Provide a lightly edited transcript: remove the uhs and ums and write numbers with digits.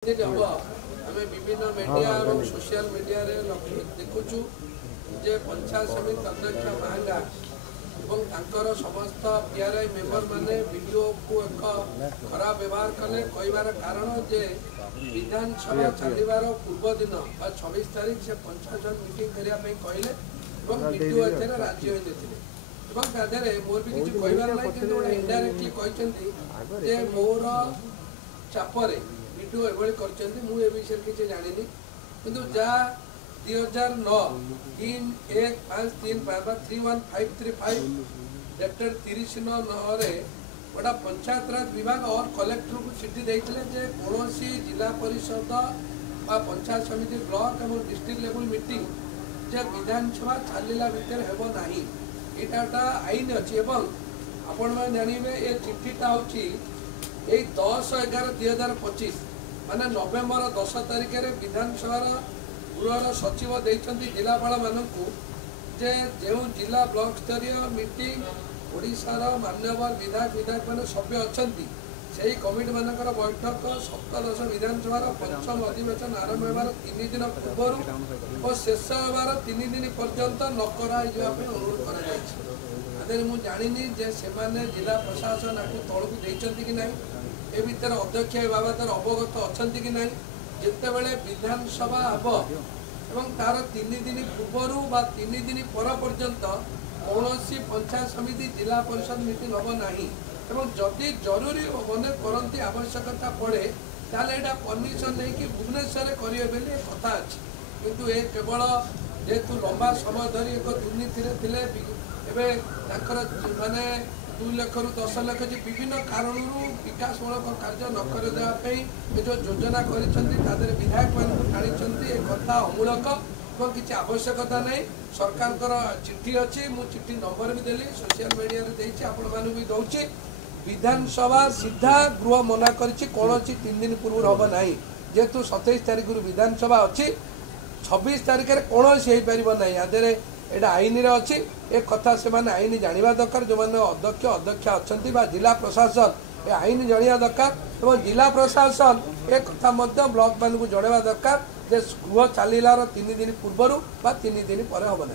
हम आम विभिन्न मीडिया और सोशल मीडिया रे देखुचु जे पंचायत समिति अध्यक्ष महंगा और समस्त पीआरआई मेंबर माने वीडियो को एक खराब व्यवहार कले कहबार कारण जे विधानसभा चलवार पूर्व दिन 26 तारीख से पंचायत मीटिंग करने कहले वीडियो एथे राजी होते मोर भी किसी कहबार ना कि इनडायरेक्टली कहते जे मोर चापरे वीडियो एभली कर विषय किसी जानी कि जहाँ 2009 3-1-5-3-31-535 डेटेड 30-9 गोटा पंचायत राज विभाग और कलेक्टर को चिठी देते कौन जिला परिषद पंचायत समिति ब्लॉक और डिस्ट्रिक्ट लेवल मीटिंग जे विधानसभा चलला भितर हेब ना यहाँ आईन अच्छी आपण मैंने जानवे ये चिठीटा हूँ 10/11/2025 माने नवेम्बर 10 तारिख में विधानसभा गृहर सचिव देते जिलापाल मानू जे जो जिला ब्लॉक स्तरीय मीटिंग ओडिशार मान्यवर विधायक विधायक मान सभ्य अच्छा से कमिटी मानकर बैठक सप्तदश विधानसभा पंचम अधिवेशन आरंभ होबार 3 दिन पूर्व और शेष होबार 3 दिन पर्यंत न कराइवाई अनुरोध कर मुझे जानी जे से जिला प्रशासन आपको तौक देते कि ना ए भर अध्यक्ष बाबद अवगत अच्छा कि ना जिते बड़े विधानसभा हम तार 3 दिन पूर्वर 3 दिन पर पर्यंत कौन पंचायत समिति जिला परिषद मीटिंग हम ना जदि जरूरी मन करती आवश्यकता पड़े ताले परमिशन नहीं कि भुवनेश्वर करेंगे कथा अच्छी किंतु ए केवल जेहेतु लंबा समय धरी एक दुर्नीति माने 2 लाख रु 10 लाख विभिन्न कारण विकासमूलक कार्य न करदेवाई जो योजना कर विधायक मान टाणी कथा अमूलक और किसी आवश्यकता नहीं सरकार चिट्ठी अच्छी मु चिट्ठी नंबर भी देली सोशल मीडिया रे आपण मानू भी दौची विधानसभा सीधा गृह मना कौन 3 दिन पूर्व हम ना जेहेतु 27 तारीख विधानसभा अच्छी 26 तारीख में कौन हो पार ना यहाँ यहाँ आईन अच्छी एक कथा से आईन जाना दरकार जो मैंने अध्यक्ष अध्यक्षा अच्छा जिला प्रशासन ये आईन जाना दरकार और जिला प्रशासन एक कथा ब्लॉक मान को जनवा दरकार जे गृह चलार 3 दिन पूर्वर 3 दिन पर हम ना।